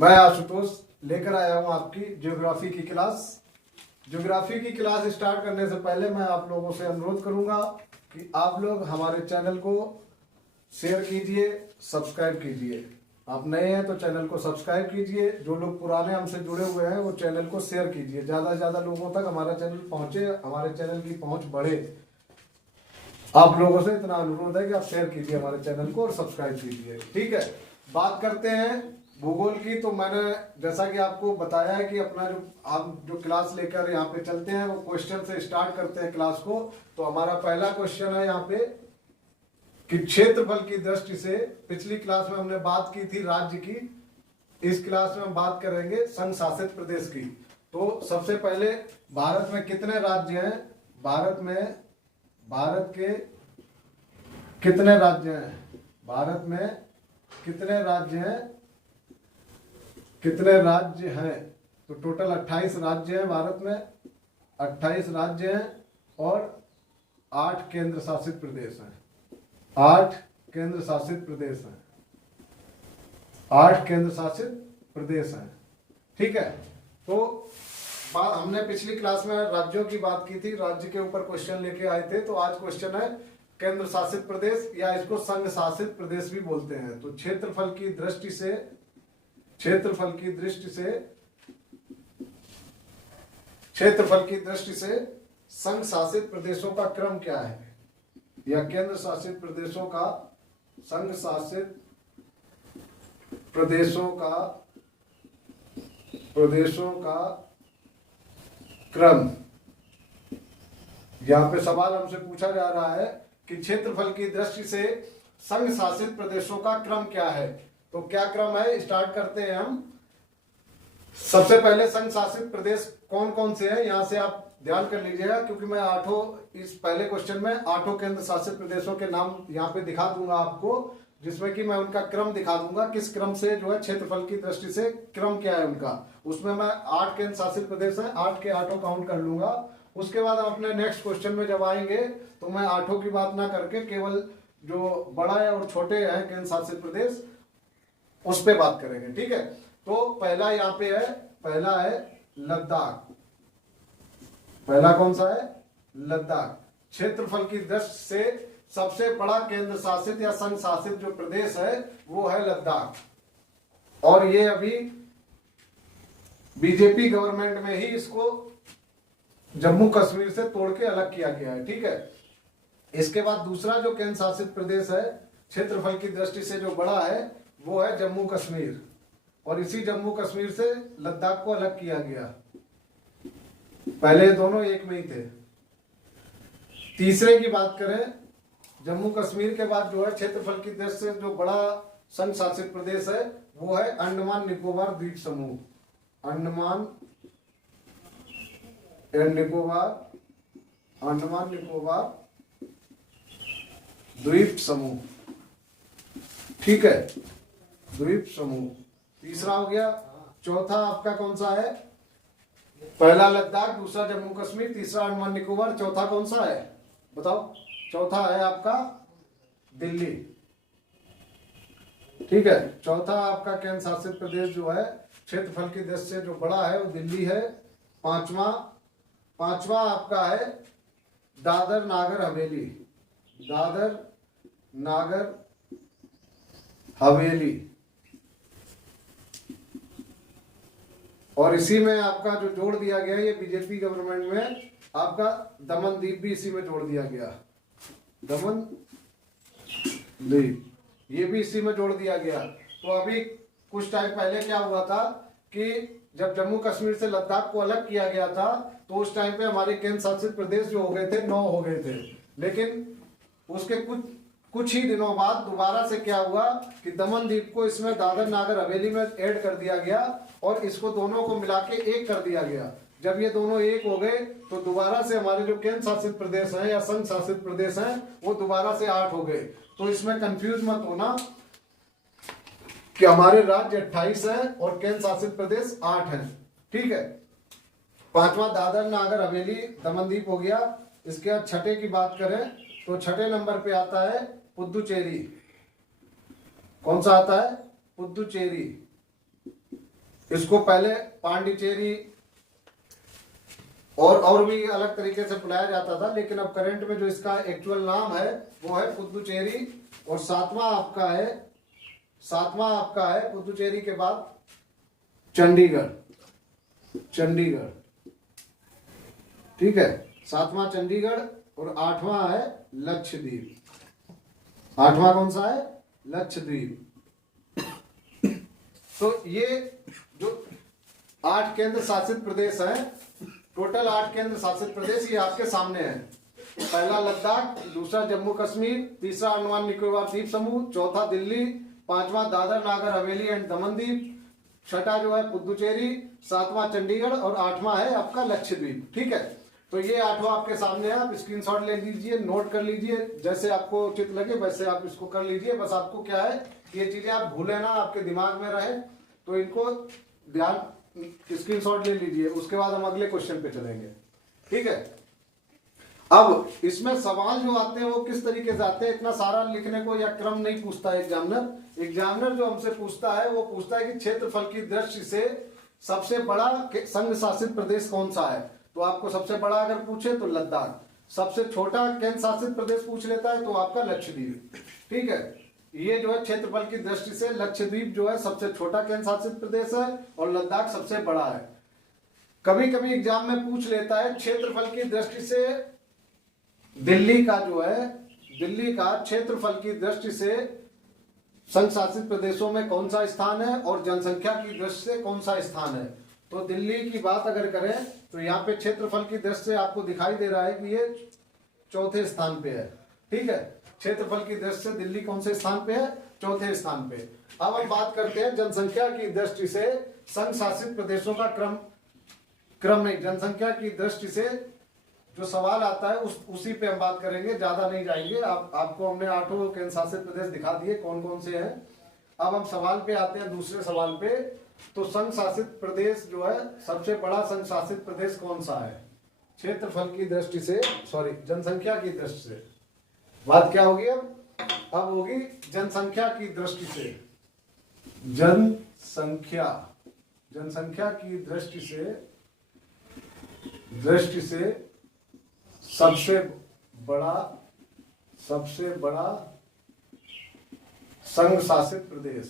मैं आशुतोष लेकर आया हूं आपकी ज्योग्राफी की क्लास। ज्योग्राफी की क्लास स्टार्ट करने से पहले मैं आप लोगों से अनुरोध करूंगा कि आप लोग हमारे चैनल को शेयर कीजिए, सब्सक्राइब कीजिए। आप नए हैं तो चैनल को सब्सक्राइब कीजिए। जो लोग पुराने हमसे जुड़े हुए हैं वो चैनल को शेयर कीजिए, ज़्यादा से ज़्यादा लोगों तक हमारा चैनल पहुंचे, हमारे चैनल की पहुंच बढ़े। आप लोगों से इतना अनुरोध है कि आप शेयर कीजिए हमारे चैनल को और सब्सक्राइब कीजिए। ठीक है, बात करते हैं भूगोल की। तो मैंने जैसा कि आपको बताया है कि अपना जो आप जो क्लास लेकर यहाँ पे चलते हैं वो क्वेश्चन से स्टार्ट करते हैं क्लास को। तो हमारा पहला क्वेश्चन है यहाँ पे कि क्षेत्रफल की दृष्टि से, पिछली क्लास में हमने बात की थी राज्य की, इस क्लास में हम बात करेंगे संघ शासित प्रदेश की। तो सबसे पहले भारत में कितने राज्य हैं? भारत के कितने राज्य हैं? भारत में कितने राज्य हैं? कितने राज्य हैं? तो टोटल 28 राज्य हैं भारत में, 28 राज्य हैं और 8 केंद्र शासित प्रदेश हैं। 8 केंद्र शासित प्रदेश हैं। 8 केंद्र शासित प्रदेश हैं। ठीक है, तो हमने पिछली क्लास में राज्यों की बात की थी, राज्य के ऊपर क्वेश्चन लेके आए थे। तो आज क्वेश्चन है केंद्र शासित प्रदेश, या इसको संघ शासित प्रदेश भी बोलते हैं। तो क्षेत्रफल की दृष्टि से संघ शासित प्रदेशों का क्रम क्या है, या केंद्र शासित प्रदेशों का, संघ शासित प्रदेशों का क्रम। यहाँ पे सवाल हमसे पूछा जा रहा है कि क्षेत्रफल की दृष्टि से संघ शासित प्रदेशों का क्रम क्या है। तो क्या क्रम है, स्टार्ट करते हैं हम। सबसे पहले संघ शासित प्रदेश कौन कौन से हैं, यहां से आप ध्यान कर लीजिएगा, क्योंकि मैं इस पहले क्वेश्चन में 8 केंद्र शासित प्रदेशों के नाम यहाँ पे दिखा दूंगा आपको, जिसमें कि मैं उनका क्रम दिखा दूंगा, किस क्रम से जो है क्षेत्रफल की दृष्टि से क्रम क्या है उनका। उसमें मैं 8 केंद्र शासित प्रदेश हैं, 8 के 8 काउंट कर लूंगा। उसके बाद हम अपने नेक्स्ट क्वेश्चन में जब आएंगे तो मैं 8 की बात ना करके केवल जो बड़ा है और छोटे हैं केंद्र शासित प्रदेश उस पर बात करेंगे। ठीक है, तो पहला यहाँ पे है, पहला है लद्दाख। पहला कौन सा है? लद्दाख। क्षेत्रफल की दृष्टि से सबसे बड़ा केंद्र शासित या संघ शासित जो प्रदेश है वो है लद्दाख, और ये अभी बीजेपी गवर्नमेंट में ही इसको जम्मू कश्मीर से तोड़ के अलग किया गया है। ठीक है, इसके बाद दूसरा जो केंद्र शासित प्रदेश है क्षेत्रफल की दृष्टि से जो बड़ा है वो है जम्मू कश्मीर, और इसी जम्मू कश्मीर से लद्दाख को अलग किया गया। पहले दोनों एक में ही थे। तीसरे की बात करें, जम्मू कश्मीर के बाद जो है क्षेत्रफल की दृष्टि से जो बड़ा संघ शासित प्रदेश है वो है अंडमान निकोबार द्वीप समूह। अंडमान निकोबार द्वीप समूह। ठीक है, द्वीप समूह तीसरा हो गया। चौथा आपका कौन सा है? पहला लद्दाख, दूसरा जम्मू कश्मीर, तीसरा अंडमान निकोबार, चौथा कौन सा है बताओ? चौथा है आपका दिल्ली। ठीक है, चौथा आपका केंद्र शासित प्रदेश जो है क्षेत्रफल की दृष्टि से जो बड़ा है वो दिल्ली है। पांचवा आपका है दादर नागर हवेली। दादर नागर हवेली, और इसी में आपका जो जोड़ दिया गया ये बीजेपी गवर्नमेंट में आपका दमन द्वीप भी इसी में जोड़ दिया गया। दमन द्वीप ये भी इसी में जोड़ दिया गया। तो अभी कुछ टाइम पहले क्या हुआ था कि जब जम्मू कश्मीर से लद्दाख को अलग किया गया था तो उस टाइम पे हमारे केंद्र शासित प्रदेश जो हो गए थे 9 हो गए थे, लेकिन उसके कुछ ही दिनों बाद दोबारा से क्या हुआ कि दमन द्वीप को इसमें दादर नागर हवेली में ऐड कर दिया गया और इसको दोनों को मिला के एक कर दिया गया। जब ये दोनों एक हो गए तो दोबारा से हमारे जो केंद्र शासित प्रदेश हैं या संघ शासित प्रदेश हैं वो दोबारा से 8 हो गए। तो इसमें कंफ्यूज मत होना कि हमारे राज्य 28 है और केंद्र शासित प्रदेश 8 है। ठीक है, पांचवा दादर नागर हवेली दमनदीप हो गया। इसके बाद छठे की बात करें तो छठे नंबर पे आता है पुदुचेरी। कौन सा आता है? पुदुचेरी। इसको पहले पांडिचेरी और भी अलग तरीके से बुलाया जाता था, लेकिन अब करंट में जो इसका एक्चुअल नाम है वो है पुदुचेरी। और सातवां आपका है पुदुचेरी के बाद चंडीगढ़। ठीक है, सातवां चंडीगढ़ और आठवां है लक्षद्वीप। आठवां कौन सा है? लक्षद्वीप। तो ये जो 8 केंद्र शासित प्रदेश है, टोटल 8 केंद्र शासित प्रदेश ये आपके सामने है। पहला लद्दाख, दूसरा जम्मू कश्मीर, तीसरा अंडमान निकोबार द्वीप समूह, चौथा दिल्ली, पांचवा दादर नागर हवेली एंड दमन द्वीप, छठा जो है पुदुचेरी, सातवां चंडीगढ़ और आठवां है आपका लक्षद्वीप। ठीक है, तो ये आठवां आपके सामने है। आप स्क्रीनशॉट ले लीजिए, नोट कर लीजिए, जैसे आपको उचित लगे वैसे आप इसको कर लीजिए। बस आपको क्या है, ये चीजें आप भूले ना, आपके दिमाग में रहे, तो इनको ध्यान स्क्रीनशॉट ले लीजिए। उसके बाद हम अगले क्वेश्चन पे चलेंगे। ठीक है, अब इसमें सवाल जो आते हैं वो किस तरीके से आते हैं, इतना सारा लिखने को या क्रम नहीं पूछता है एग्जामिनर जो हमसे पूछता है वो पूछता है कि क्षेत्रफल की दृष्टि से सबसे बड़ा संघ शासित प्रदेश कौन सा है। तो आपको सबसे बड़ा अगर पूछे तो लद्दाख, सबसे छोटा केंद्र शासित प्रदेश पूछ लेता है तो आपका लक्षद्वीप। ठीक है, ये जो है क्षेत्रफल की दृष्टि से लक्षद्वीप जो है सबसे छोटा केंद्र शासित प्रदेश है और लद्दाख सबसे बड़ा है। कभी कभी एग्जाम में पूछ लेता है क्षेत्रफल की दृष्टि से दिल्ली का क्षेत्रफल की दृष्टि से संघ शासित प्रदेशों में कौन सा स्थान है और जनसंख्या की दृष्टि से कौन सा स्थान है। तो दिल्ली की बात अगर करें तो यहाँ पे क्षेत्रफल की दृष्टि से आपको दिखाई दे रहा है कि ये चौथे स्थान पे है। ठीक है, क्षेत्रफल की दृष्टि से दिल्ली कौन से स्थान पे है? चौथे स्थान पे। अब हम बात करते हैं जनसंख्या की दृष्टि से संघ शासित प्रदेशों का क्रम नहीं, जनसंख्या की दृष्टि से जो सवाल आता है उसी पे हम बात करेंगे, ज्यादा नहीं जाएंगे। आपको हमने 8 केंद्र शासित प्रदेश दिखा दिए कौन कौन से हैं। अब हम सवाल पे आते हैं, दूसरे सवाल पे। तो संघ शासित प्रदेश जो है सबसे बड़ा संघ शासित प्रदेश कौन सा है क्षेत्रफल की दृष्टि से, सॉरी जनसंख्या की दृष्टि से। बात क्या होगी अब होगी जनसंख्या की दृष्टि से। जनसंख्या की दृष्टि से सबसे बड़ा संघ शासित प्रदेश।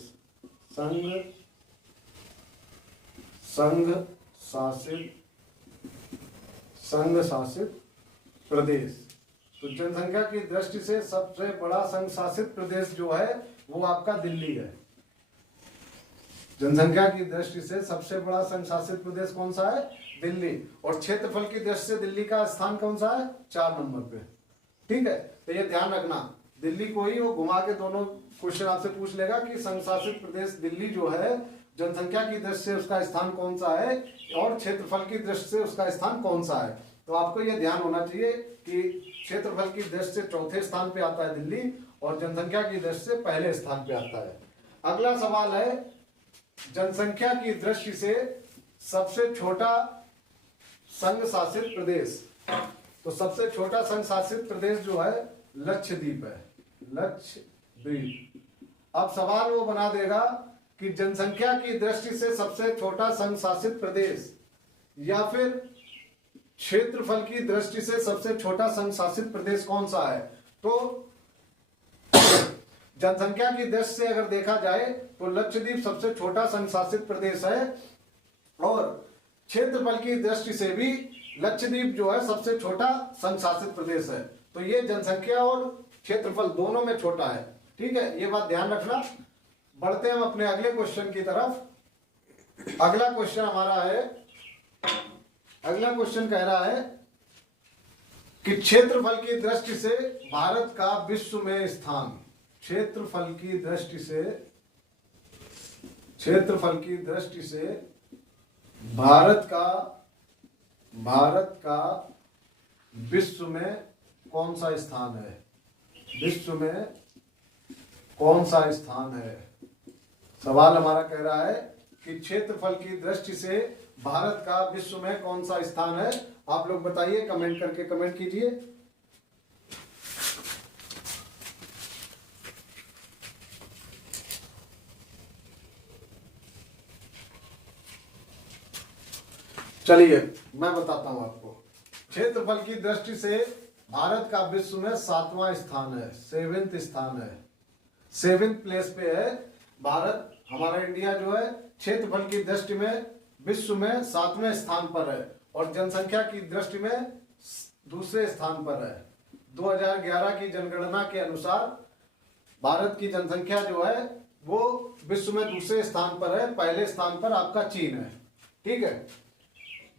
तो जनसंख्या की दृष्टि से सबसे बड़ा संघ शासित प्रदेश जो है वो आपका दिल्ली है। जनसंख्या की दृष्टि से सबसे बड़ा संघ शासित प्रदेश कौन सा है? दिल्ली। और क्षेत्रफल की दृष्टि से दिल्ली का स्थान कौन सा है? 4 नंबर पे। ठीक है, तो ये ध्यान रखना, दिल्ली को ही वो घुमा के दोनों क्वेश्चन आपसे पूछ लेगा कि संघ शासित प्रदेश दिल्ली जो है जनसंख्या की दृष्टि से उसका स्थान कौन सा है और क्षेत्रफल की दृष्टि से उसका स्थान कौन सा है। तो आपको ये ध्यान होना चाहिए कि क्षेत्रफल की दृष्टि से चौथे स्थान पे आता है दिल्ली और जनसंख्या की दृष्टि से पहले स्थान पे आता है। अगला सवाल है जनसंख्या की दृष्टि से सबसे छोटा संघ शासित प्रदेश। तो सबसे छोटा संघ शासित प्रदेश जो है लक्षद्वीप है, लक्षद्वीप। अब सवाल वो बना देगा कि जनसंख्या की दृष्टि से सबसे छोटा संघ शासित प्रदेश या फिर क्षेत्रफल की दृष्टि से सबसे छोटा संघ शासित प्रदेश कौन सा है। तो जनसंख्या की दृष्टि से अगर देखा जाए तो लक्षद्वीप सबसे छोटा संघ शासित प्रदेश है और क्षेत्रफल की दृष्टि से भी लक्षद्वीप जो है सबसे छोटा संघ शासित प्रदेश है। तो ये जनसंख्या और क्षेत्रफल दोनों में छोटा है। ठीक है, ये बात ध्यान रखना। बढ़ते हैं हम अपने अगले क्वेश्चन की तरफ। अगला क्वेश्चन कह रहा है कि क्षेत्रफल की दृष्टि से भारत का विश्व में स्थान। क्षेत्रफल की दृष्टि से भारत का विश्व में कौन सा स्थान है? विश्व में कौन सा स्थान है? सवाल हमारा कह रहा है कि क्षेत्रफल की दृष्टि से भारत का विश्व में कौन सा स्थान है। आप लोग बताइए, कमेंट करके कमेंट कीजिए। चलिए मैं बताता हूं आपको। क्षेत्रफल की दृष्टि से भारत का विश्व में 7वां स्थान है, 7th स्थान है, 7th प्लेस पे है भारत। हमारा इंडिया जो है क्षेत्रफल की दृष्टि में विश्व में 7वें स्थान पर है और जनसंख्या की दृष्टि में दूसरे स्थान पर है। 2011 की जनगणना के अनुसार भारत की जनसंख्या जो है वो विश्व में दूसरे स्थान पर है, पहले स्थान पर आपका चीन है। ठीक है,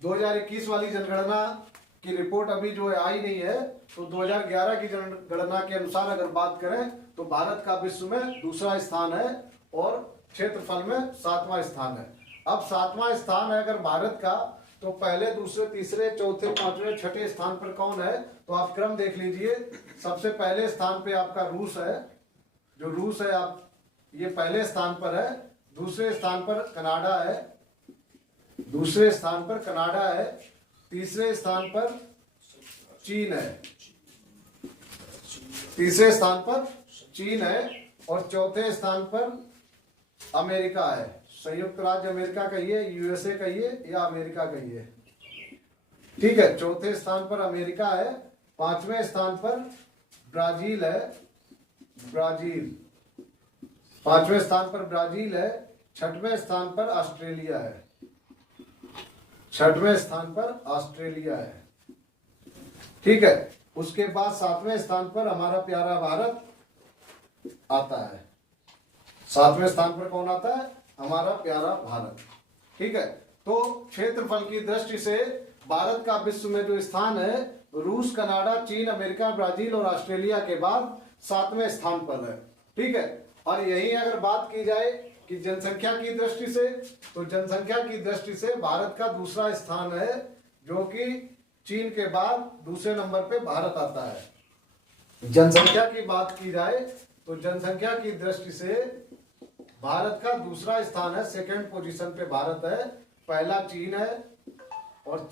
2021 वाली जनगणना की रिपोर्ट अभी जो है आई नहीं है, तो 2011 की जनगणना के अनुसार अगर बात करें तो भारत का विश्व में दूसरा स्थान है और क्षेत्रफल में 7वां स्थान है। अब 7वां स्थान है अगर भारत का, तो पहले, दूसरे, तीसरे, चौथे, पांचवें, छठे स्थान पर कौन है, तो आप क्रम देख लीजिए। सबसे पहले स्थान पे आपका रूस है, जो रूस है आप ये पहले स्थान पर है। दूसरे स्थान पर कनाडा है, दूसरे स्थान पर कनाडा है। तीसरे स्थान पर चीन है, तीसरे स्थान पर चीन है और चौथे स्थान पर अमेरिका है। संयुक्त राज्य अमेरिका कहिए, यूएसए कहिए या अमेरिका कहिए, ठीक है। चौथे स्थान पर अमेरिका है, पांचवें स्थान पर ब्राजील है, ब्राजील, पांचवें स्थान पर ब्राजील है। छठवें स्थान पर ऑस्ट्रेलिया है, छठवें स्थान पर ऑस्ट्रेलिया है, ठीक है। उसके बाद 7वें स्थान पर हमारा प्यारा भारत आता है। 7वें स्थान पर कौन आता है, हमारा प्यारा भारत, ठीक है। तो क्षेत्रफल की दृष्टि से भारत का विश्व में जो स्थान है रूस, कनाडा, चीन, अमेरिका, ब्राजील और ऑस्ट्रेलिया के बाद 7वें स्थान पर है, ठीक है। और यही अगर बात की जाए कि जनसंख्या की दृष्टि से, तो जनसंख्या की दृष्टि से भारत का दूसरा स्थान है, जो कि चीन के बाद दूसरे नंबर पे भारत आता है। जनसंख्या की बात की जाए तो जनसंख्या की दृष्टि से भारत का दूसरा स्थान है, सेकंड पोजीशन पे भारत है, पहला चीन है और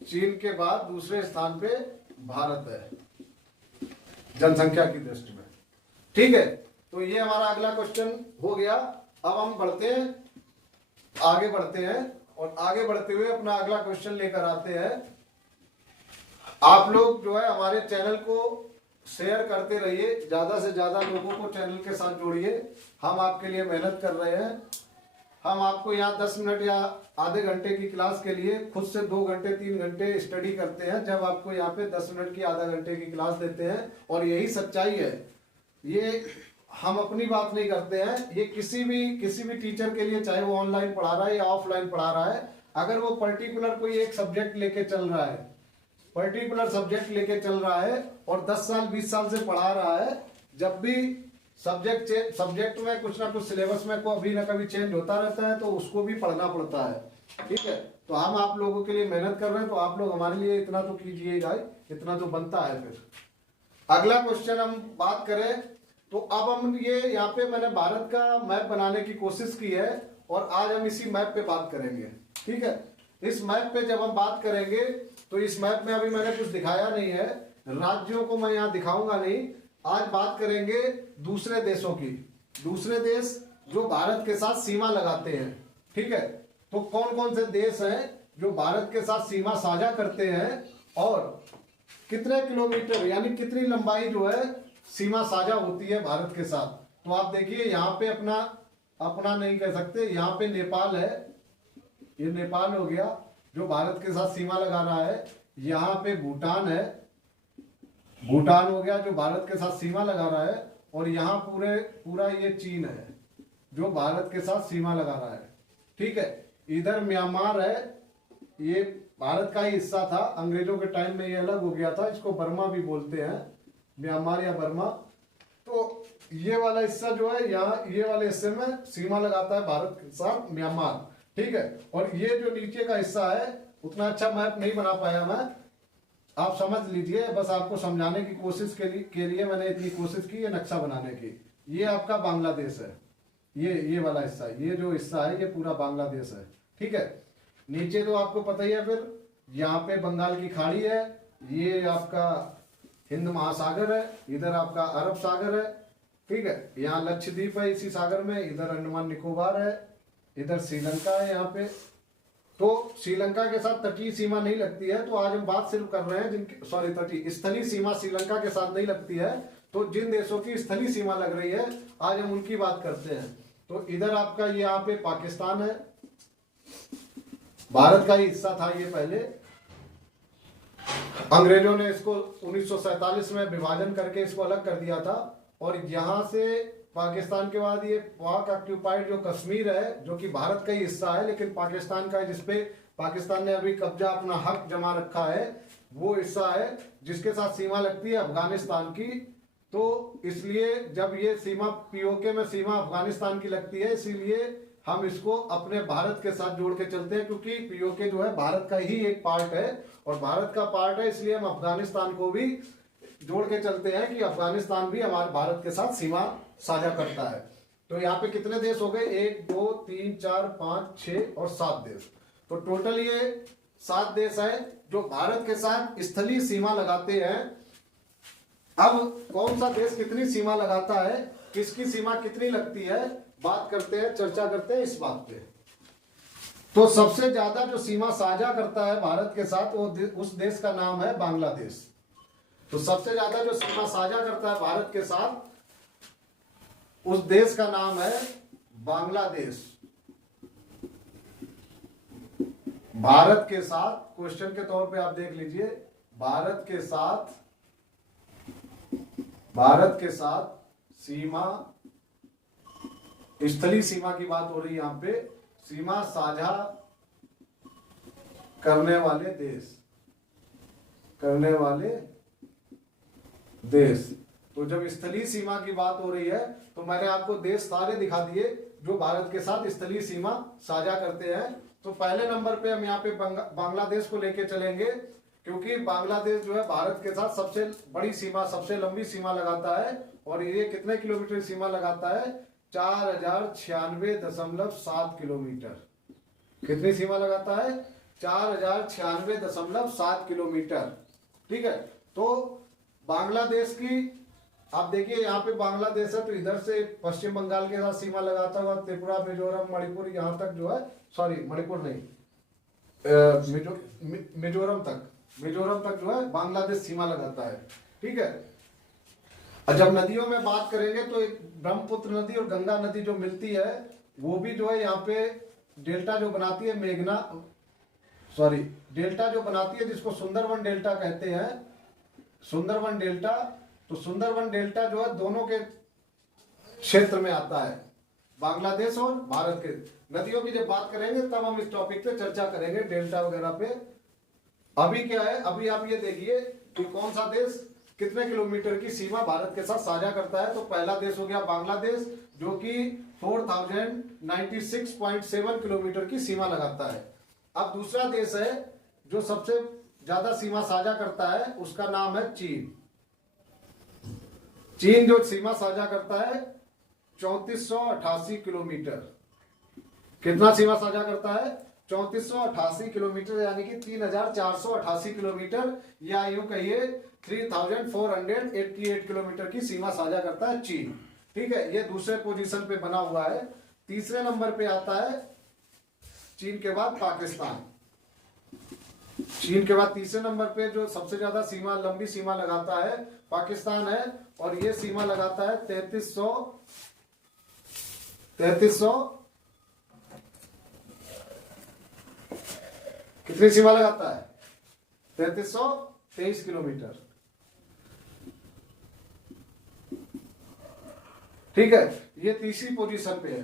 चीन के बाद दूसरे स्थान पे भारत है जनसंख्या की दृष्टि में, ठीक है। तो ये हमारा अगला क्वेश्चन हो गया। अब हम बढ़ते हैं, आगे बढ़ते हैं और आगे बढ़ते हुए अपना अगला क्वेश्चन लेकर आते हैं। आप लोग जो है हमारे चैनल को शेयर करते रहिए, ज्यादा से ज्यादा लोगों को चैनल के साथ जोड़िए। हम आपके लिए मेहनत कर रहे हैं। हम आपको यहाँ 10 मिनट या आधे घंटे की क्लास के लिए खुद से 2 घंटे 3 घंटे स्टडी करते हैं, जब आपको यहाँ पे 10 मिनट की आधा घंटे की क्लास देते हैं। और यही सच्चाई है, ये हम अपनी बात नहीं करते हैं, ये किसी भी टीचर के लिए, चाहे वो ऑनलाइन पढ़ा रहा है या ऑफलाइन पढ़ा रहा है, अगर वो पर्टिकुलर कोई एक सब्जेक्ट लेके चल रहा है, पर्टिकुलर सब्जेक्ट लेके चल रहा है और 10 साल 20 साल से पढ़ा रहा है, जब भी सब्जेक्ट में कुछ ना कुछ सिलेबस में को अभी ना कभी चेंज होता रहता है, तो उसको भी पढ़ना पड़ता है, ठीक है। तो हम आप लोगों के लिए मेहनत कर रहे हैं, तो आप लोग हमारे लिए इतना तो कीजिएगा, इतना तो बनता है। फिर अगला क्वेश्चन हम बात करें तो अब हम ये यहाँ पे मैंने भारत का मैप बनाने की कोशिश की है और आज हम इसी मैप पे बात करेंगे, ठीक है। इस मैप पे जब हम बात करेंगे तो इस मैप में अभी मैंने कुछ दिखाया नहीं है, राज्यों को मैं यहाँ दिखाऊंगा नहीं। आज बात करेंगे दूसरे देशों की, दूसरे देश जो भारत के साथ सीमा लगाते हैं, ठीक है। तो कौन कौन से देश हैं जो भारत के साथ सीमा साझा करते हैं और कितने किलोमीटर यानी कितनी लंबाई जो है सीमा साझा होती है भारत के साथ। तो आप देखिए यहाँ पे अपना नहीं कह सकते, यहाँ पे नेपाल है, ये नेपाल हो गया जो भारत के साथ सीमा लगा रहा है। यहाँ पे भूटान है, भूटान हो गया जो भारत के साथ सीमा लगा रहा है। और यहाँ पूरा ये चीन है जो भारत के साथ सीमा लगा रहा है, ठीक है। इधर म्यांमार है, ये भारत का ही हिस्सा था, अंग्रेजों के टाइम में ये अलग हो गया था, इसको बर्मा भी बोलते हैं, म्यांमार या बर्मा। तो ये वाला हिस्सा जो है यहाँ, ये वाले हिस्से में सीमा लगाता है भारत के साथ म्यांमार, ठीक है। और ये जो नीचे का हिस्सा है, उतना अच्छा मैप नहीं बना पाया मैं, आप समझ लीजिए, बस आपको समझाने की कोशिश के लिए मैंने इतनी कोशिश की है नक्शा बनाने की। ये आपका बांग्लादेश है, ये वाला हिस्सा, ये जो हिस्सा है ये पूरा बांग्लादेश है, ठीक है। नीचे तो आपको पता ही है, फिर यहाँ पे बंगाल की खाड़ी है, ये आपका हिंद महासागर है, इधर आपका अरब सागर है, ठीक है। यहाँ लक्षद्वीप है इसी सागर में, इधर अंडमान निकोबार है, इधर श्रीलंका है यहाँ पे, तो श्रीलंका के साथ तटीय सीमा नहीं लगती है, तो आज हम बात सिर्फ कर रहे हैं जिनकी तटीय स्थलीय सीमा श्रीलंका के साथ नहीं लगती है, तो जिन देशों की स्थलीय सीमा लग रही है आज हम उनकी बात करते हैं। तो इधर आपका ये यहाँ पे पाकिस्तान है, भारत का ही हिस्सा था ये पहले, अंग्रेजों ने इसको 1947 में विभाजन करके इसको अलग कर दिया था। और यहां से पाकिस्तान के बाद ये पाक ऑक्यूपाइड जो कश्मीर है, जो कि भारत का ही हिस्सा है लेकिन पाकिस्तान का है, जिसपे पाकिस्तान ने अभी कब्जा अपना हक जमा रखा है, वो हिस्सा है जिसके साथ सीमा लगती है अफगानिस्तान की। तो इसलिए जब ये सीमा पीओके में सीमा अफगानिस्तान की लगती है, इसीलिए हम इसको अपने भारत के साथ जोड़ के चलते हैं, क्योंकि पीओके जो है भारत का ही एक पार्ट है और भारत का पार्ट है, इसलिए हम अफगानिस्तान को भी जोड़ के चलते हैं कि अफगानिस्तान भी हमारे भारत के साथ सीमा साझा करता है। तो यहाँ पे कितने देश हो गए, 1 2 3 4 5 6 और 7 देश। तो टोटल ये 7 देश है जो भारत के साथ स्थलीय सीमा लगाते हैं। अब कौन सा देश कितनी सीमा लगाता है, किसकी सीमा कितनी लगती है, बात करते हैं, चर्चा करते हैं इस बात पे। तो सबसे ज्यादा जो सीमा साझा करता है भारत के साथ वो उस देश का नाम है बांग्लादेश। तो सबसे ज्यादा जो सीमा साझा करता है भारत के साथ उस देश का नाम है बांग्लादेश। भारत के साथ, क्वेश्चन के तौर पे आप देख लीजिए, भारत के साथ सीमा, स्थलीय सीमा की बात हो रही है यहां पे, सीमा साझा करने वाले देश। तो जब स्थलीय सीमा की बात हो रही है तो मैंने आपको देश सारे दिखा दिए जो भारत के साथ स्थलीय सीमा साझा करते हैं। तो पहले नंबर पे हम यहाँ पे बांग्लादेश को लेके चलेंगे, क्योंकि बांग्लादेश जो है भारत के साथ सबसे बड़ी सीमा, सबसे लंबी सीमा लगाता है। और ये कितने किलोमीटर सीमा लगाता है, 4096.7 किलोमीटर। कितनी सीमा लगाता है, 4096.7 किलोमीटर। ठीक है, तो बांग्लादेश की आप देखिए यहाँ पे बांग्लादेश है, तो इधर से पश्चिम बंगाल के साथ सीमा लगाता हुआ त्रिपुरा, मिजोरम, मणिपुर, यहाँ तक जो है, सॉरी मणिपुर नहीं, मिजोरम तक जो है बांग्लादेश सीमा लगाता है। ठीक है, और जब नदियों में बात करेंगे तो एक ब्रह्मपुत्र नदी और गंगा नदी जो मिलती है वो भी जो है यहाँ पे डेल्टा जो बनाती है, डेल्टा जो बनाती है, जिसको सुंदरवन डेल्टा कहते हैं, सुंदरवन डेल्टा। तो सुंदरवन डेल्टा जो है दोनों के क्षेत्र में आता है, बांग्लादेश और भारत के। नदियों की जब बात करेंगे तब हम इस टॉपिक पे चर्चा करेंगे, डेल्टा वगैरह पे। अभी क्या है, अभी आप ये देखिए कि कौन सा देश कितने किलोमीटर की सीमा भारत के साथ साझा करता है। तो पहला देश हो गया बांग्लादेश, जो कि 4096.7 किलोमीटर की सीमा लगाता है। अब दूसरा देश है जो सबसे ज्यादा सीमा साझा करता है, उसका नाम है चीन। चीन जो सीमा साझा करता है 3488 किलोमीटर। कितना सीमा साझा करता है, 3488 किलोमीटर, यानी कि 3488 किलोमीटर, या यूं कहिए 3488 किलोमीटर की सीमा साझा करता है चीन। ठीक है, ये दूसरे पोजीशन पे बना हुआ है। तीसरे नंबर पे आता है चीन के बाद पाकिस्तान। चीन के बाद तीसरे नंबर पे जो सबसे ज्यादा सीमा, लंबी सीमा लगाता है पाकिस्तान है, और ये सीमा लगाता है 3300 कितनी सीमा लगाता है, 3323 किलोमीटर। ठीक है, ये तीसरी पोजीशन पे है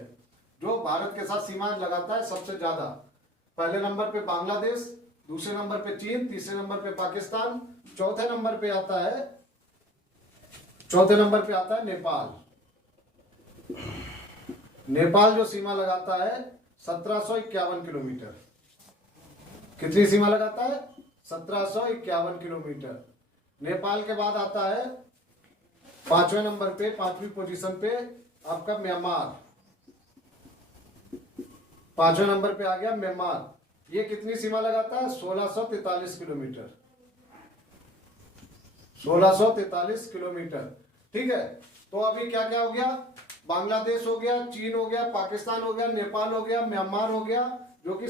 जो भारत के साथ सीमा लगाता है सबसे ज्यादा। पहले नंबर पे बांग्लादेश, दूसरे नंबर पे चीन, तीसरे नंबर पे पाकिस्तान, चौथे नंबर पे आता है नेपाल। नेपाल जो सीमा लगाता है 1751 किलोमीटर। कितनी सीमा लगाता है, 1751 किलोमीटर। नेपाल के बाद आता है पांचवें नंबर पे, पांचवी पोजीशन पे आपका म्यांमार। पांचवें नंबर पे आ गया म्यांमार। ये कितनी सीमा लगाता है, 1643 किलोमीटर। 1643 किलोमीटर। ठीक है, तो अभी क्या क्या हो गया, बांग्लादेश हो गया, चीन हो गया, पाकिस्तान हो गया, नेपाल हो गया, म्यांमार हो गया, जो कि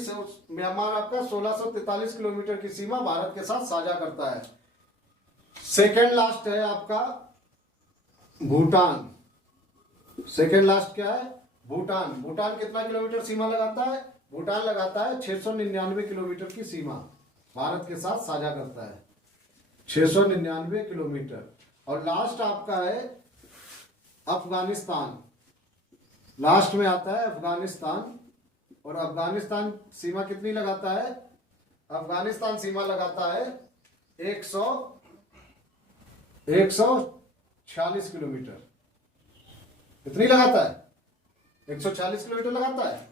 म्यांमार आपका 1643 किलोमीटर की सीमा भारत के साथ साझा करता है। सेकेंड लास्ट है आपका भूटान। सेकेंड लास्ट क्या है? भूटान। भूटान कितना किलोमीटर सीमा लगाता है? भूटान लगाता है 699 किलोमीटर की सीमा भारत के साथ साझा करता है, 699 किलोमीटर। और लास्ट आपका है अफगानिस्तान। लास्ट में आता है अफगानिस्तान। और अफगानिस्तान सीमा कितनी लगाता है? अफगानिस्तान सीमा लगाता है 146 किलोमीटर। कितनी लगाता है? 146 किलोमीटर लगाता है?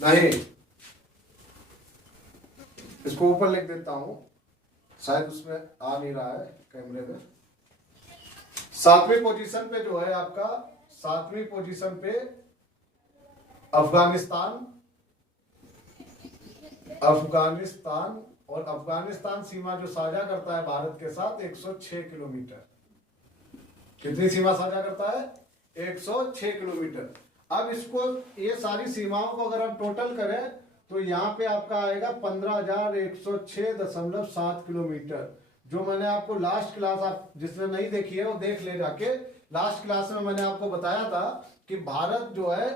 नहीं, इसको ऊपर लिख देता हूं, शायद उसमें आ नहीं रहा है कैमरे में। 7वीं पोजीशन पे जो है आपका, 7वीं पोजीशन पे अफगानिस्तान। अफगानिस्तान और अफगानिस्तान सीमा जो साझा करता है भारत के साथ 106 किलोमीटर। कितनी सीमा साझा करता है? 106 किलोमीटर। अब इसको, ये सारी सीमाओं को अगर हम टोटल करें तो यहाँ पे आपका आएगा 15,106.7 किलोमीटर। जो मैंने आपको लास्ट क्लास, आप जिसने नहीं देखी है वो देख ले जाके। लास्ट क्लास में मैंने आपको बताया था कि भारत जो है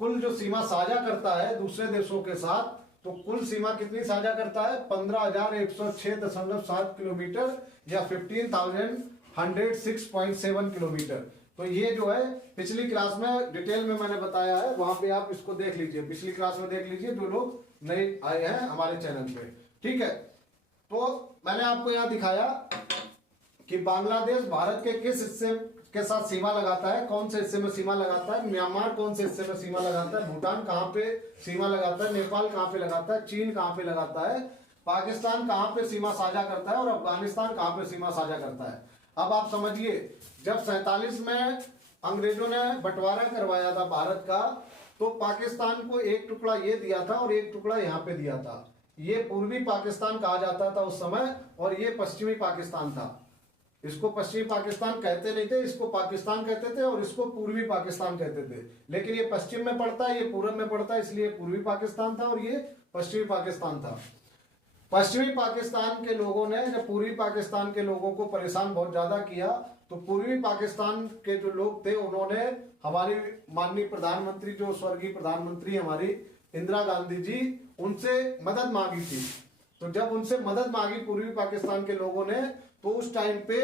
कुल जो सीमा साझा करता है दूसरे देशों के साथ, तो कुल सीमा कितनी साझा करता है? 15,106.7 किलोमीटर या 15,106.7 किलोमीटर। तो ये जो है पिछली क्लास में डिटेल में मैंने बताया है, वहां पे आप इसको देख लीजिए, पिछली क्लास में देख लीजिए जो लोग नए आए हैं हमारे चैनल पे। ठीक है, तो मैंने आपको यहाँ दिखाया कि बांग्लादेश भारत के किस हिस्से के साथ सीमा लगाता है, कौन से हिस्से में सीमा लगाता है, म्यांमार कौन से हिस्से में सीमा लगाता है, भूटान कहाँ पे सीमा लगाता है, नेपाल कहाँ पे लगाता है, चीन कहाँ पे लगाता है, पाकिस्तान कहाँ पे सीमा साझा करता है और अफगानिस्तान कहाँ पे सीमा साझा करता है। अब आप समझिए, जब 47 में अंग्रेजों ने बंटवारा करवाया था भारत का, तो पाकिस्तान को एक टुकड़ा ये दिया था और एक टुकड़ा यहाँ पे दिया था। ये पूर्वी पाकिस्तान कहा जाता था उस समय और ये पश्चिमी पाकिस्तान था। इसको पश्चिमी पाकिस्तान कहते नहीं थे, इसको पाकिस्तान कहते थे और इसको पूर्वी पाकिस्तान कहते थे। लेकिन ये पश्चिम में पड़ता है, ये पूर्व में पड़ता है, इसलिए पूर्वी पाकिस्तान था और ये पश्चिमी पाकिस्तान था। पश्चिमी पाकिस्तान के लोगों ने जब पूर्वी पाकिस्तान के लोगों को परेशान बहुत ज्यादा किया, तो पूर्वी पाकिस्तान के जो लोग थे उन्होंने हमारी माननीय प्रधानमंत्री, जो स्वर्गीय प्रधानमंत्री हमारी इंदिरा गांधी जी, उनसे मदद मांगी थी। तो जब उनसे मदद मांगी पूर्वी पाकिस्तान के लोगों ने, तो उस टाइम पे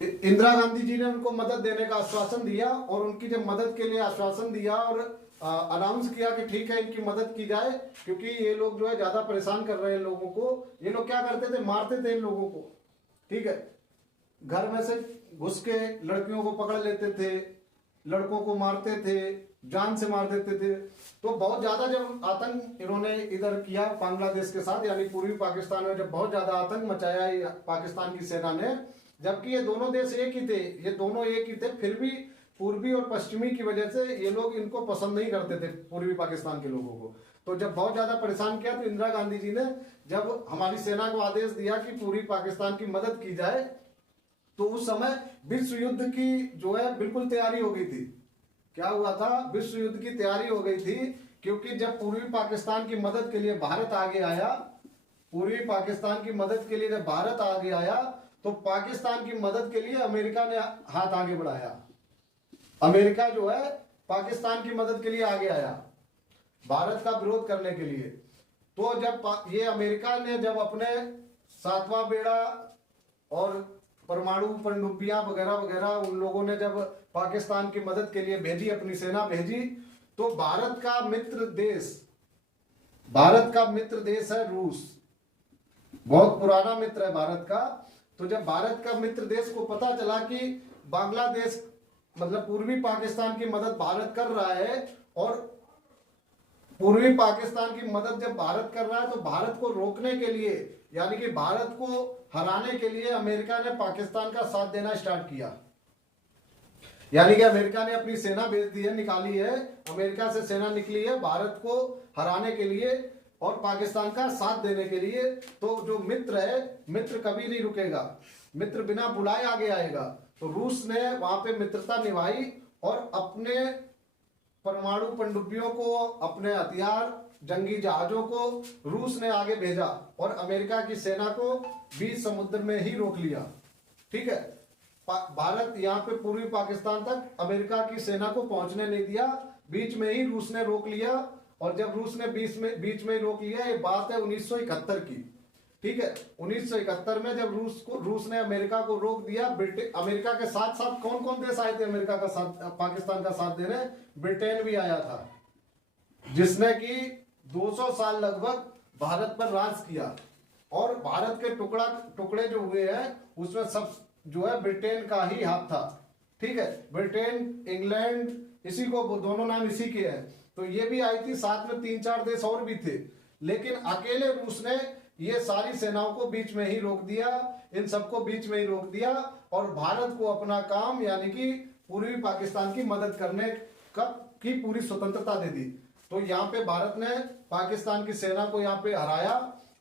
इंदिरा गांधी जी ने उनको मदद देने का आश्वासन दिया। और उनकी जब मदद के लिए आश्वासन दिया और अनाउंस किया कि ठीक है इनकी मदद की जाए, क्योंकि ये लोग जो है ज्यादा परेशान कर रहे हैं लोगों को। ये लोग क्या करते थे? मारते थे इन लोगों को। ठीक है, घर में से घुस के लड़कियों को पकड़ लेते थे, लड़कों को मारते थे, जान से मार देते थे। तो बहुत ज्यादा जब आतंक इन्होंने इधर किया बांग्लादेश के साथ, यानी पूर्वी पाकिस्तान में जब बहुत ज्यादा आतंक मचाया पाकिस्तान की सेना ने, जबकि ये दोनों देश एक ही थे, ये दोनों एक ही थे, फिर भी पूर्वी और पश्चिमी की वजह से ये लोग इनको पसंद नहीं करते थे, पूर्वी पाकिस्तान के लोगों को। तो जब बहुत ज्यादा परेशान किया, तो इंदिरा गांधी जी ने जब हमारी सेना को आदेश दिया कि पूर्वी पाकिस्तान की मदद की जाए, तो उस समय विश्व युद्ध की जो है बिल्कुल तैयारी हो गई थी। क्या हुआ था? विश्व युद्ध की तैयारी हो गई थी, क्योंकि जब पूर्वी पाकिस्तान की मदद के लिए भारत आगे आया, पूर्वी पाकिस्तान की मदद के लिए जब भारत आगे आया, तो पाकिस्तान की मदद के लिए अमेरिका ने हाथ आगे बढ़ाया। अमेरिका जो है पाकिस्तान की मदद के लिए आगे आया, भारत का विरोध करने के लिए। तो जब ये अमेरिका ने जब अपने 7वां बेड़ा और परमाणु पनडुब्बियां वगैरह वगैरह उन लोगों ने जब पाकिस्तान की मदद के लिए भेजी, अपनी सेना भेजी, तो भारत का मित्र देश है रूस। बहुत पुराना मित्र है भारत का। तो जब भारत का मित्र देश को पता चला कि बांग्लादेश मतलब पूर्वी पाकिस्तान की मदद भारत कर रहा है, और पूर्वी पाकिस्तान की मदद जब भारत कर रहा है, तो भारत को रोकने के लिए, यानी कि भारत को हराने के लिए अमेरिका ने पाकिस्तान का साथ देना स्टार्ट किया। यानी कि अमेरिका ने अपनी सेना भेज दी है, निकाली है, अमेरिका से सेना निकली है भारत को हराने के लिए और पाकिस्तान का साथ देने के लिए। तो जो मित्र है, मित्र कभी नहीं रुकेगा, मित्र बिना बुलाए आगे आएगा। तो रूस ने वहां पे मित्रता निभाई और अपने परमाणु पनडुब्बियों को, अपने हथियार, जंगी जहाजों को रूस ने आगे भेजा और अमेरिका की सेना को बीच समुद्र में ही रोक लिया। ठीक है, भारत यहाँ पे पूर्वी पाकिस्तान तक अमेरिका की सेना को पहुंचने नहीं दिया, बीच में ही रूस ने रोक लिया। और जब रूस ने बीच में ही रोक लिया, ये बात है 1971 की। ठीक है, 1971 में जब रूस ने अमेरिका को रोक दिया, अमेरिका के साथ साथ कौन कौन देश आए थे अमेरिका का साथ, पाकिस्तान का साथ देने? ब्रिटेन भी आया था, जिसने कि 200 साल लगभग भारत पर राज किया। और भारत के टुकड़े जो हुए हैं उसमें सब जो है ब्रिटेन का ही हाथ था। ठीक है, ब्रिटेन, इंग्लैंड, इसी को दोनों नाम इसी के हैं। तो ये भी आई थी, साथ में 3-4 देश और भी थे, लेकिन अकेले रूस ने ये सारी सेनाओं को बीच में ही रोक दिया, इन सबको बीच में ही रोक दिया और भारत को अपना काम यानी कि पूर्वी पाकिस्तान की मदद करने की पूरी स्वतंत्रता दे दी। तो यहाँ पे भारत ने पाकिस्तान की सेना को यहाँ पे हराया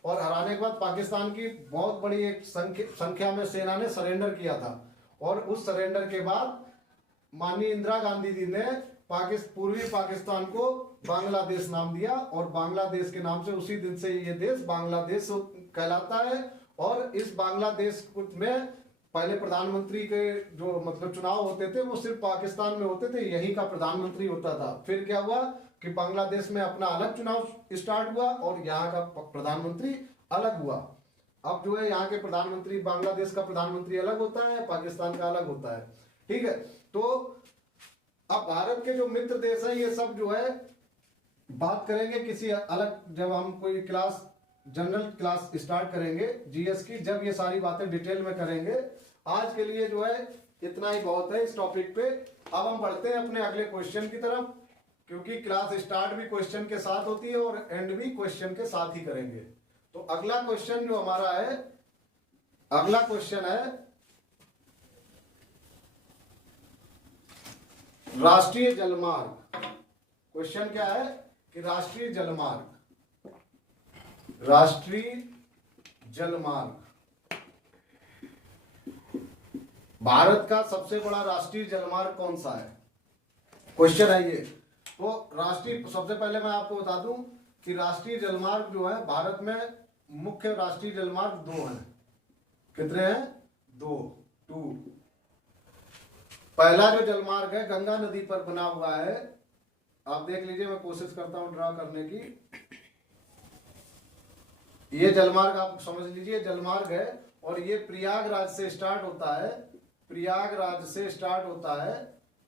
और हराने के बाद पाकिस्तान की बहुत बड़ी एक संख्या में सेना ने सरेंडर किया था। और उस सरेंडर के बाद माननीय इंदिरा गांधी जी ने पूर्वी पाकिस्तान को बांग्लादेश नाम दिया और बांग्लादेश के नाम से उसी दिन से ये देश बांग्लादेश कहलाता है। और इस बांग्लादेश में पहले प्रधानमंत्री के जो मतलब चुनाव होते थे वो सिर्फ पाकिस्तान में होते थे, यहीं का प्रधानमंत्री होता था। फिर क्या हुआ कि बांग्लादेश में अपना अलग चुनाव स्टार्ट हुआ और यहाँ का प्रधानमंत्री अलग हुआ। अब जो है यहाँ के प्रधानमंत्री, बांग्लादेश का प्रधानमंत्री अलग होता है, पाकिस्तान का अलग होता है। ठीक है, तो अब भारत के जो मित्र देश हैं ये सब जो है बात करेंगे किसी अलग, जब हम कोई क्लास, जनरल क्लास स्टार्ट करेंगे जीएस की, जब ये सारी बातें डिटेल में करेंगे। आज के लिए जो है इतना ही बहुत है इस टॉपिक पे। अब हम बढ़ते हैं अपने अगले क्वेश्चन की तरफ, क्योंकि क्लास स्टार्ट भी क्वेश्चन के साथ होती है और एंड भी क्वेश्चन के साथ ही करेंगे। तो अगला क्वेश्चन जो हमारा है, अगला क्वेश्चन है राष्ट्रीय जलमार्ग। क्वेश्चन क्या है कि राष्ट्रीय जलमार्ग, राष्ट्रीय जलमार्ग, भारत का सबसे बड़ा राष्ट्रीय जलमार्ग कौन सा है? क्वेश्चन है ये। तो राष्ट्रीय, सबसे पहले मैं आपको बता दूं कि राष्ट्रीय जलमार्ग जो है भारत में मुख्य राष्ट्रीय जलमार्ग 2 हैं। कितने हैं? 2। पहला जो जलमार्ग है गंगा नदी पर बना हुआ है, आप देख लीजिए, मैं कोशिश करता हूं ड्रा करने की। ये जलमार्ग आप समझ लीजिए जलमार्ग है और ये प्रयागराज से स्टार्ट होता है, प्रयागराज से स्टार्ट होता है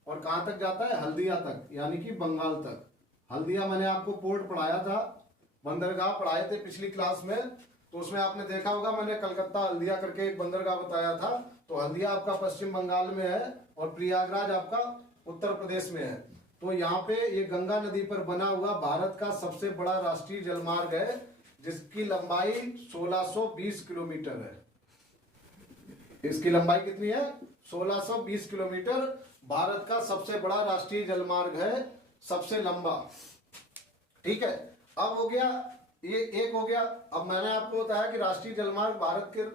और कहां तक जाता है? हल्दिया तक, यानी कि बंगाल तक। हल्दिया मैंने आपको पोर्ट पढ़ाया था, बंदरगाह पढ़ाए थे पिछली क्लास में, तो उसमें आपने देखा होगा मैंने कलकत्ता हल्दिया करके एक बंदरगाह बताया था। तो हल्दिया आपका पश्चिम बंगाल में है और प्रयागराज आपका उत्तर प्रदेश में है। तो यहाँ पे ये गंगा नदी पर बना हुआ भारत का सबसे बड़ा राष्ट्रीय जलमार्ग है, जिसकी लंबाई 1620 किलोमीटर है। इसकी लंबाई कितनी है? 1620 किलोमीटर। भारत का सबसे बड़ा राष्ट्रीय जलमार्ग है, सबसे लंबा। ठीक है, अब हो गया ये, एक हो गया। अब मैंने आपको बताया कि राष्ट्रीय जलमार्ग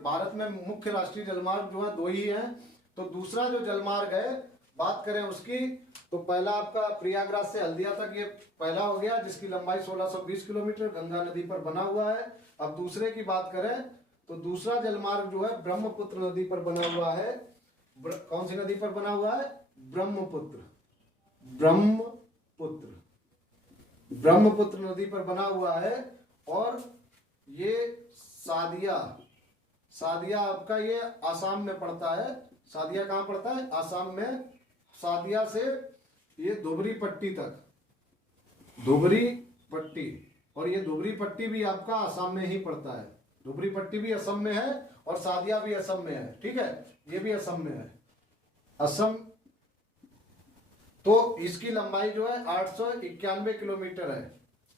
भारत में मुख्य राष्ट्रीय जलमार्ग जो है 2 ही हैं। तो दूसरा जो जलमार्ग है बात करें उसकी, तो पहला आपका प्रयागराज से हल्दिया तक ये पहला हो गया, जिसकी लंबाई 1620 किलोमीटर गंगा नदी पर बना हुआ है। अब दूसरे की बात करें तो दूसरा जलमार्ग जो है ब्रह्मपुत्र नदी पर बना हुआ है। कौन सी नदी पर बना हुआ है? ब्रह्मपुत्र। ब्रह्मपुत्र नदी पर बना हुआ है। और ये सादिया आपका ये आसाम में पड़ता है। सादिया कहाँ पड़ता है? आसाम में। सादिया से ये धुबरी पट्टी तक, धुबरी पट्टी, और ये धुबरी पट्टी भी आपका आसाम में ही पड़ता है। धुबरी पट्टी भी असम में है और सादिया भी असम में है। ठीक है, ये भी असम में है, असम। तो इसकी लंबाई जो है 891 किलोमीटर है।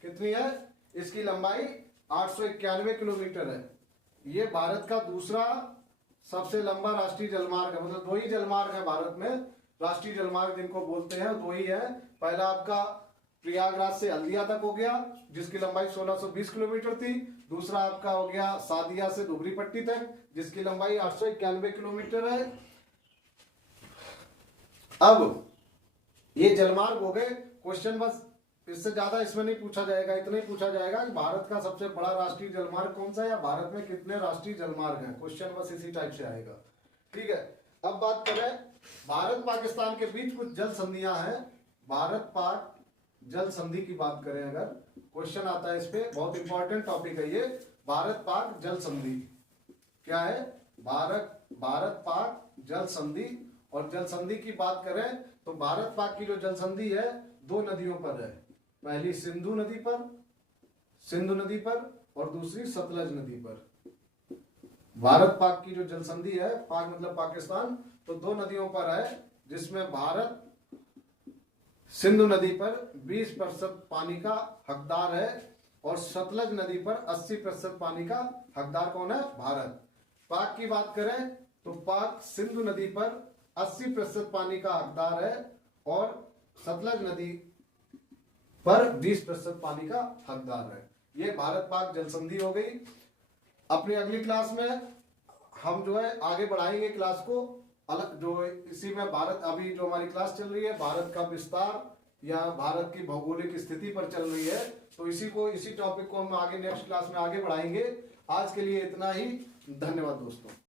कितनी है? इसकी लंबाई 891 किलोमीटर है। ये भारत का दूसरा सबसे लंबा राष्ट्रीय जलमार्ग है। मतलब 2 ही जलमार्ग है भारत में, राष्ट्रीय जलमार्ग जिनको बोलते हैं 2 ही है। पहला आपका प्रयागराज से हल्दिया तक हो गया, जिसकी लंबाई 1620 किलोमीटर थी। दूसरा आपका हो गया सादिया से धुबरी पट्टी तक, जिसकी लंबाई 891 किलोमीटर है। अब ये जलमार्ग हो गए। क्वेश्चन बस इससे ज्यादा इसमें नहीं पूछा जाएगा, इतना ही पूछा जाएगा कि भारत का सबसे बड़ा राष्ट्रीय जलमार्ग कौन सा है या भारत में कितने राष्ट्रीय जलमार्ग हैं। क्वेश्चन बस इसी टाइप से आएगा। ठीक है, अब बात करें भारत पाकिस्तान के बीच कुछ जल संधियां हैं। भारत पाक जल संधि की बात करें अगर, क्वेश्चन आता है इस पे, बहुत इंपॉर्टेंट टॉपिक है ये। भारत पाक जल संधि क्या है? भारत पाक जल संधि। और जल संधि की बात करें तो भारत पाक की जो जल संधि है 2 नदियों पर है। पहली सिंधु नदी पर और दूसरी सतलज नदी पर। भारत पाक की जो जल संधि है, पाक मतलब पाकिस्तान, तो 2 नदियों पर है, जिसमें भारत सिंधु नदी पर 20% पानी का हकदार है और सतलज नदी पर 80% पानी का हकदार कौन है? भारत। पाक की बात करें तो पाक सिंधु नदी पर 80% पानी का हकदार है और सतलज नदी पर 20% पानी का हकदार है। ये भारत पाक जल संधि हो गई। अपनी अगली क्लास में हम जो है आगे बढ़ाएंगे क्लास को अलग, जो इसी में भारत, अभी जो हमारी क्लास चल रही है भारत का विस्तार या भारत की भौगोलिक स्थिति पर चल रही है, तो इसी टॉपिक को हम आगे नेक्स्ट क्लास में आगे बढ़ाएंगे। आज के लिए इतना ही। धन्यवाद दोस्तों।